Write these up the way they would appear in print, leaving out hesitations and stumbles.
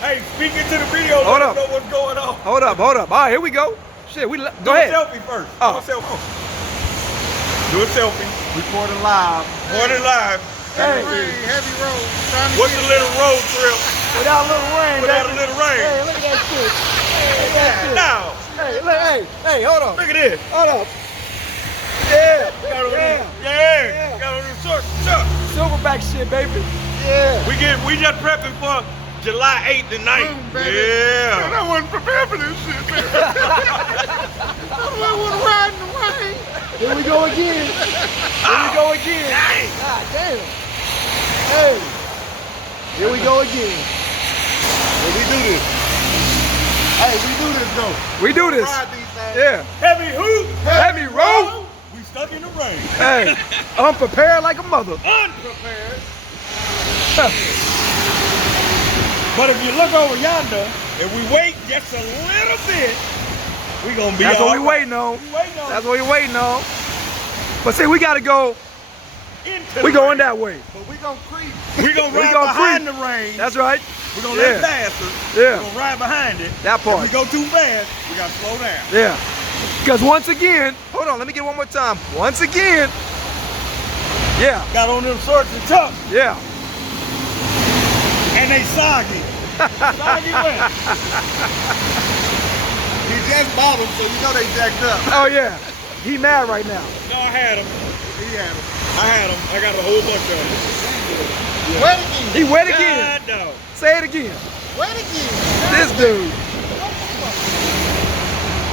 Hey, speaking to the video, Hold let up. us know what's going on. Hold up. All right, here we go. Shit, go ahead. Do a selfie first. Oh. Do a selfie. Do a selfie. Recording live. Recording live. Hey. Heavy road. What's a little road trip Without a little rain. without a little rain? Hey, look at that shit. Look at that shit. Now, Hey, look, hey, hold on. look at this. Hold up. Yeah. Got on Yeah. yeah. Got on the short chuck. Silverback shit, baby. Yeah. We just prepping for July 8th and 9th. Yeah. Man, I wasn't prepared for this shit, man. I want to ride in the rain. Here we go again. Here we go again. Dang. God damn. Hey. Here we go again. Well, we do this. Hey, we do this though. We do this. Ride these things. Yeah. Heavy hoop. Heavy road. We stuck in the rain. Hey. Unprepared like a mother. Unprepared. But if you look over yonder, if we wait just a little bit, we gonna be That's all what we right. waiting on. We waiting on That's what we waiting on. But see, we gotta go. into We the going rain. that way. But we gonna creep. We gonna We ride gonna behind creep. the rain. That's right. We're gonna Yeah. let it pass us. Yeah. We're gonna ride behind it. That If part. we go too fast, we gotta slow down. Yeah. Because once again, hold on, let me get it one more time. Once again. Yeah. Got on them shorts and chucks, Yeah. and they soggy. Soggy wet. He just bought them, so you know they jacked up. Oh yeah. He mad right now. No, I had them. He had them. I had them. I got a whole bunch of them. Wet again. He wet again. God, no. Say it again. Wet again. This dude.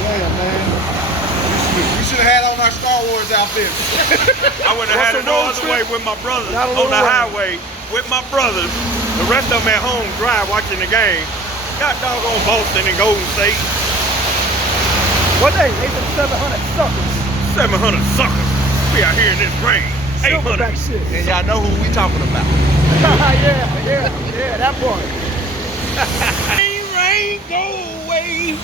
Damn, man. We should have had on our Star Wars outfits. I would have had it What's the no road other trip? way with my brothers Not a on little the rain. highway with my brothers. The rest of them at home drive watching the game. Got doggone Boston and Golden State. What they? They said 700 suckers. 700 suckers. We out here in this rain. 800. Silverback shit. And y'all know who we talking about. yeah, that part. Rain, rain, go away.